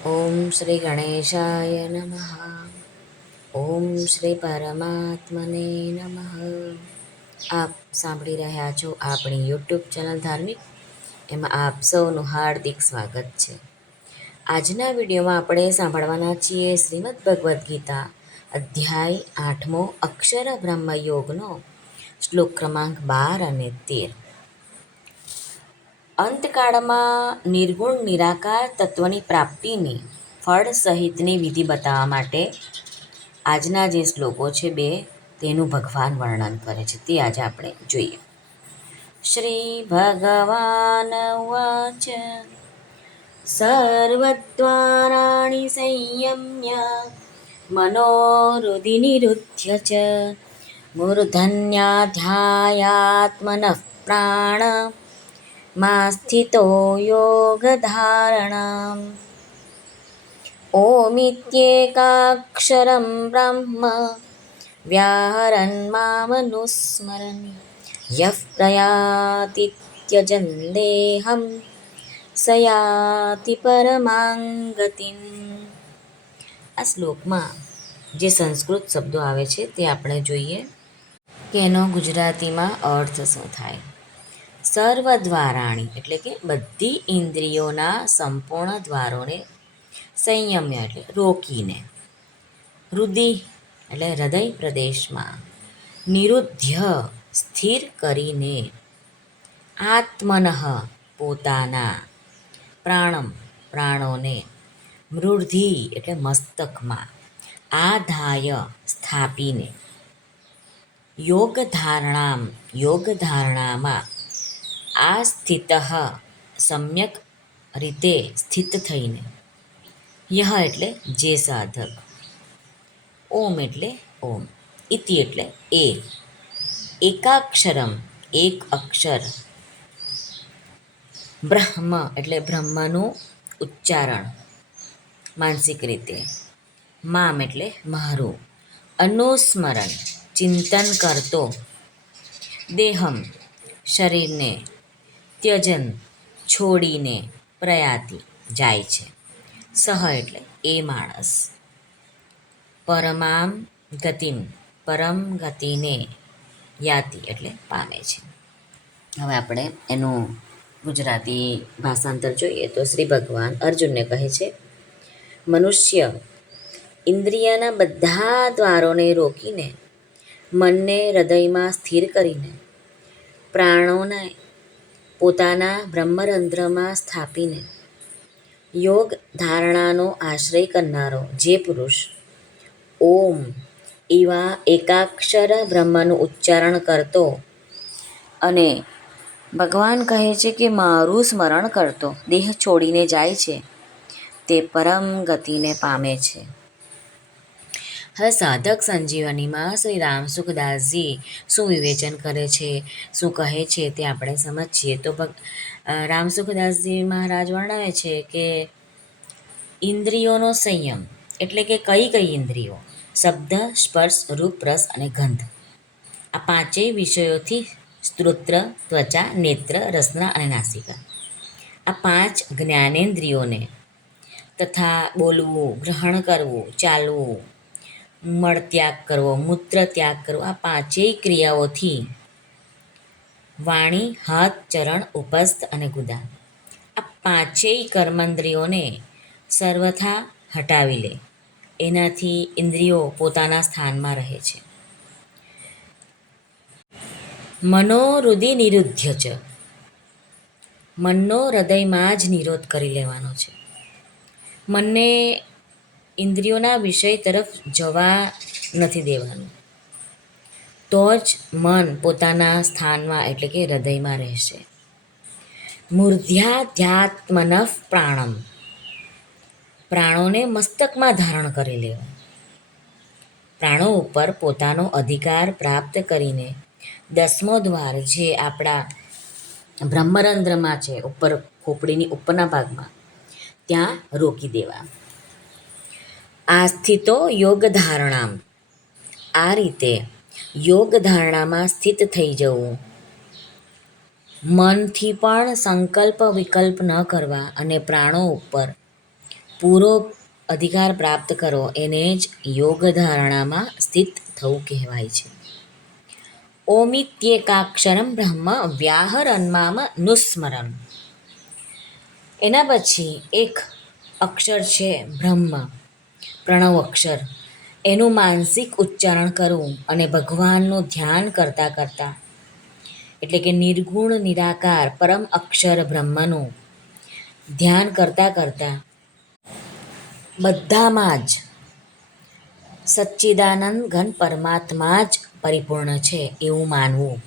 ઓમ શ્રી ગણેશાય નમઃ ઓમ શ્રી પરમાત્મને નમઃ આપ સાંભળી રહ્યા છો આપણી યુટ્યુબ ચેનલ ધાર્મિક, એમાં આપ સૌનું હાર્દિક સ્વાગત છે. આજના વિડીયોમાં આપણે સાંભળવાના છીએ શ્રીમદ ભગવદ્ ગીતા, અધ્યાય આઠમો અક્ષર બ્રહ્મ યોગનો શ્લોક ક્રમાંક બાર અને તેર. અંતકાળમાં નિર્ગુણ, નિરાકાર તત્વની પ્રાપ્તિની ફળ સહિતની વિધિ બતાવવા માટે આજના જે શ્લોકો છે બે, તેનું ભગવાન વર્ણન કરે છે. તે આજે આપણે જોઈએ. શ્રી ભગવાન વાચ સર્વદ્વારાણી સંયમ્ય, મનોરુધિ નિરુધ્ય ચ, મૂર્ધન્યાધ્યાયાત્મનઃ પ્રાણ માં સ્થિતો યોગધારણા ઓમિત્યેકાક્ષરમ બ્રહ્મ વ્યાહરન મામનુસ્મરન યઃ પ્રયાતિ त्यजन् દેહમ સયાતિ પરમાંગતિમ આ શ્લોકમાં જે સંસ્કૃત શબ્દો આવે છે તે આપણે જોઈએ કે એનો ગુજરાતીમાં અર્થ શું થાય. સર્વદ્વારાણી એટલે કે બધી ઇન્દ્રિયોના સંપૂર્ણ દ્વારોને સંયમ્ય એટલે રોકીને. હૃદય એટલે હૃદય પ્રદેશમાં નિરુદ્ધ્ય સ્થિર કરીને આત્મનઃ પોતાના પ્રાણમ પ્રાણોને મૃધિ એટલે મસ્તકમાં આધાય સ્થાપીને યોગ ધારણામ યોગ ધારણામાં આ સ્થિતઃ સમ્યક રીતે સ્થિત થઈને. યહ એટલે જે સાધક. ઓમ એટલે ઓમ. ઇતિ એટલે એ. એકાક્ષરમ એક અક્ષર. બ્રહ્મ એટલે બ્રહ્મનું ઉચ્ચારણ માનસિક રીતે. મામ એટલે મારું. અનુસ્મરણ, ચિંતન કરતો. દેહમ, શરીરને ત્યજન છોડીને પ્રયાતિ જાય છે. સહ એટલે એ માણસ. પરમામ ગતિમ, પરમ ગતિને યાતિ એટલે પામે છે. હવે આપણે એનું ગુજરાતી ભાષાંતર જોઈએ તો શ્રી ભગવાન અર્જુનને કહે છે, મનુષ્ય ઇન્દ્રિયના બધા દ્વારોને રોકીને મનને હૃદયમાં સ્થિર કરીને પ્રાણોને પોતાના બ્રહ્મરંધ્રમાં સ્થાપીને યોગ ધારણાનો આશ્રય કરનારો જે પુરુષ ઓમ એવા એકાક્ષર બ્રહ્મનું ઉચ્ચારણ કરતો અને ભગવાન કહે છે કે મારું સ્મરણ કરતો, દેહ છોડીને જાય છે, તે પરમ ગતિને પામે છે. હવે સાધક સંજીવનીમાં શ્રી રામ સુખદાસજી શું વિવેચન કરે છે, શું કહે છે તે આપણે સમજીએ. તો રામ સુખદાસજી મહારાજ વર્ણવે છે કે ઇન્દ્રિયોનો સંયમ એટલે કે કઈ કઈ ઇન્દ્રિયો, શબ્દ, સ્પર્શ, રૂપ, રસ અને ગંધ. આ પાંચેય વિષયોથી સ્ત્રોત્ર, ત્વચા, નેત્ર, રસના અને નાસિકા. આ પાંચ જ્ઞાનેન્દ્રિયોને તથા બોલવું, ગ્રહણ કરવું, ચાલવું મળત્યાગ કરવો, મૂત્ર ત્યાગ કરવો, આ પાંચેય ક્રિયાઓથી વાણી, હાથ, ચરણ, ઉપસ્થ અને ગુદા. આ પાંચેય કર્મેન્દ્રિયોને સર્વથા હટાવી લે. એનાથી ઇન્દ્રિયો પોતાના સ્થાનમાં રહે છે. મનોરુધિ નિરુદ્ધ્ય ચ મનનો હૃદયમાં જ નિરોધ કરી લેવાનો છે. મનને ઇન્દ્રિયોના વિષય તરફ જવા નથી દેવાનું. તો જ મન પોતાના સ્થાનમાં એટલે કે હૃદયમાં રહેશે. મૂર્ધ્યાધ્યાત્મન પ્રાણમ. પ્રાણોને મસ્તકમાં ધારણ કરી લેવા. પ્રાણો ઉપર પોતાનો અધિકાર પ્રાપ્ત કરીને દસમો દ્વાર જે આપણા બ્રહ્મરંધ્રમાં છે, ઉપર ખોપડીની ઉપરના ભાગમાં, ત્યાં રોકી દેવા. આ સ્થિતો યોગ ધારણામ આ રીતે યોગ ધારણામાં સ્થિત થઈ જવું. મનથી પણ સંકલ્પ વિકલ્પ ન કરવા અને પ્રાણો ઉપર પૂરો અધિકાર પ્રાપ્ત કરો એને જ યોગ ધારણામાં સ્થિત થવું કહેવાય છે. ઓમિત્યેકાક્ષરમ બ્રહ્મ વ્યાહરન્મામ નુસ્મરણ એના પછી એક અક્ષર છે બ્રહ્મ. પ્રણવ અક્ષર. એનું માનસિક ઉચ્ચારણ કરવું અને ભગવાનનું ધ્યાન કરતાં કરતાં. એટલે કે નિર્ગુણ, નિરાકાર, પરમ અક્ષર બ્રહ્મનું ધ્યાન કરતાં કરતાં. બધામાં જ સચ્ચિદાનંદ ઘન પરમાત્મા જ પરિપૂર્ણ છે એવું માનવું.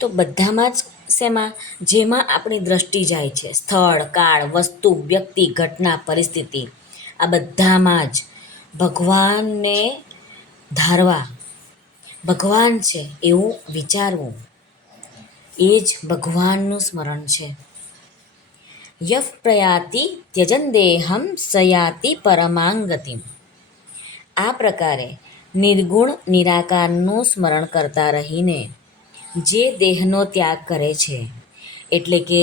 તો બધામાં જ શેમાં? જેમાં આપણી દ્રષ્ટિ જાય છે. સ્થળ, કાળ, વસ્તુ, વ્યક્તિ, ઘટના, પરિસ્થિતિ. આ બધામાં જ ભગવાનને ધારવા. ભગવાન છે એવું વિચારવું. એ જ ભગવાનનું સ્મરણ છે. યફ પ્રયાતિ ત્યજન દેહમ સયાતિ પરમાંગતિમ. આ પ્રકારે નિર્ગુણ નિરાકારનું સ્મરણ કરતા રહીને જે દેહનો ત્યાગ કરે છે, એટલે કે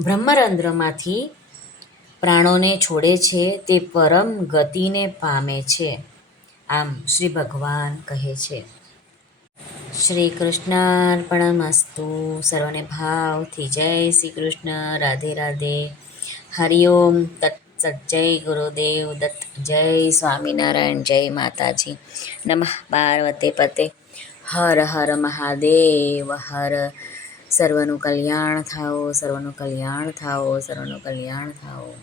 બ્રહ્મરંધ્રમાંથી પ્રાણોને છોડે છે, તે પરમ ગતિને પામે છે, આમ શ્રી ભગવાન કહે છે. શ્રી કૃષ્ણાર્પણમસ્તુ, સર્વને ભાવથી જય શ્રી કૃષ્ણ, રાધે રાધે. હરિઓમ તત્ સજ્જય ગુરુદેવ દત્ત, જય સ્વામિનારાયણ, જય માતાજી. નમઃ પાર્વતે પતે. હર હર મહાદેવ, હર. સર્વનું કલ્યાણ થાઓ, સર્વનું કલ્યાણ થાઓ, સર્વનું કલ્યાણ થાઓ.